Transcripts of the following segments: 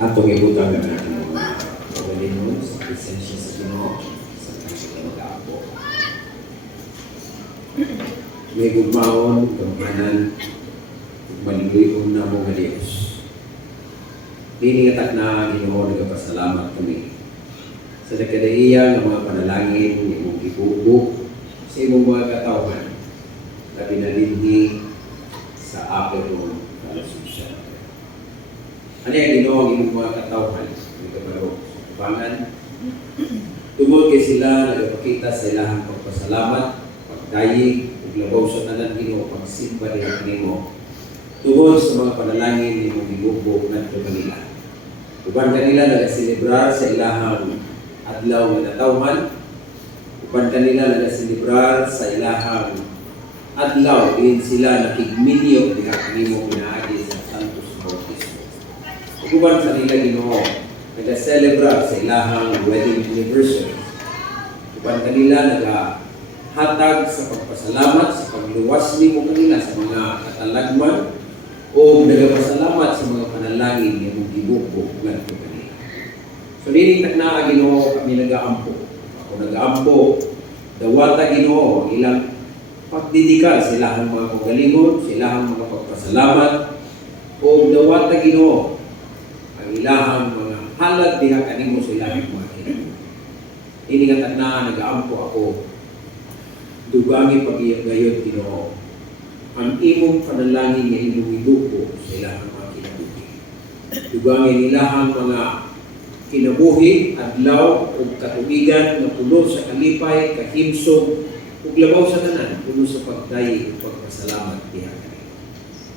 atong ibutang na natin mga pagalingon sa presensya sa Ginoo sa kanyang mag-aapo. May gugmaon, gamanan, malingoy na mo nga Diyos. Diningatak na Ginoo, nagpasalamat kami sa nagkadaiya ng mga panalangin ng imong ibubo sa imong mga katawhan na pinalinhi sa apero ng Asunción. Ano yung Ginoo ang imong mga katawhan ng kabarok sa kubangan? Tungod kay sila nagpakita sa ilahang pagpasalamat, pagdayig, uglabaw sa tanan Ginoo, pagsimba rin kanimo tungod sa mga panalangin ni imong ibubo ng kanila. Uban kanila nagaselebrar sa ilahang adlaw nga natawhan. Uban kanila nagaselebrar sa ilahang adlaw din sila nakigminyo diha kanimo pinaagi sa Santos Bautismo. Uban sa nila Ginoo nagaselebrar sa ilahang wedding anniversary. Uban kanila nagahatag sa pagpasalamat sa pagluwas nimo kanila sa mga katalagman o nagapasalamat sa mga panalangin nga mong gibuko ngadto kanila. So dili na Ginoo kami nagaampo. Ako nagaampo dawata Ginoo ilang pagdidikal sa ilahang mga pagalingon, sa ilahang mga pagpasalamat o dawata Ginoo ang ilahang mga halad diha kanimo sa ilahang mga kinabuhi. Ini nga nagaampo ako dugangi pag-iyak gayon Ginoo ang imong panalangin nga imong ibuko sa ilahang mga kinabuhi. Dugangin ilahang mga kinabuhi, adlaw o katuigan na puno sa kalipay, kahimsog, ug labaw sa tanan, puno sa pagdayi ug pagpasalamat diha kanila.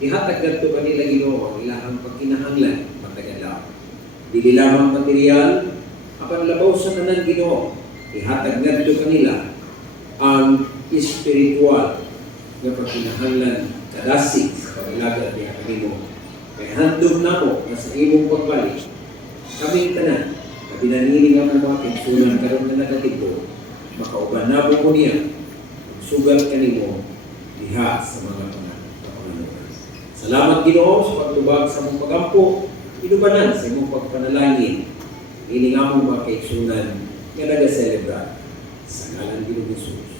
Ihatag kadto kanila Ginoo ang ilahang pagkinahanglan matag-adlaw. Dili lamang material, apan labaw sa tanan Ginoo. Ihatag kadto kanila ang espiritual nga pagkinahanglan kadasig sa pag-ilagad diha kanimo. Kay handom namo nga sa imong pagbalik kami tanan kabinanini nga mga kinsunan karon nga nagatibbo makauban na mo niya sugat kanimo diha sa mga panganuan. Salamat Ginoo sa pagtubag sa imong pagampo, inubanan sa imong pagpanalangin. Ini nga mo mga kinsunan nga nagaselebrar sa ngalan ni Ginoo Jesus.